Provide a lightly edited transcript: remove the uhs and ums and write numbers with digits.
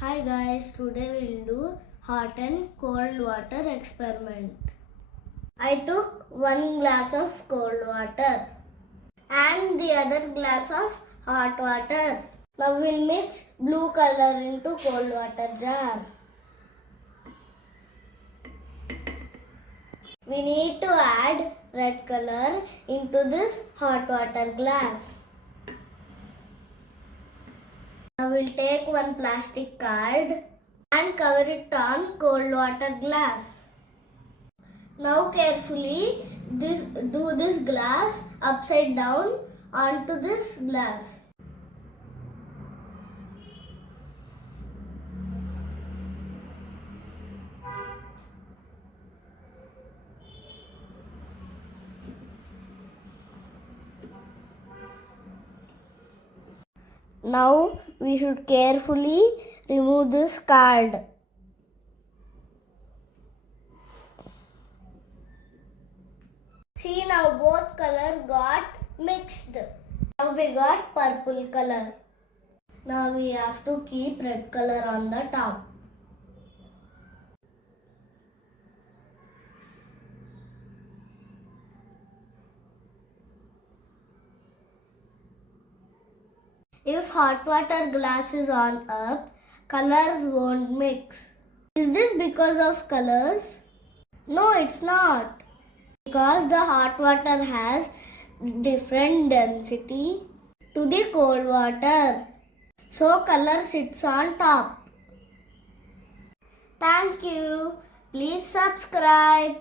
Hi guys, today we'll do hot and cold water experiment. I took one glass of cold water and the other glass of hot water. Now we'll mix blue color into cold water jar. We need to add red color into this hot water glass. Now we'll take one plastic card and cover it on cold water glass. Now carefully do this glass upside down onto this glass. Now we should carefully remove this card. See, now both color got mixed. Now we got purple color. Now we have to keep red color on the top. If hot water glass is on up, colors won't mix. Is this because of colors? No, it's not. Because the hot water has different density to the cold water. So color sits on top. Thank you. Please subscribe.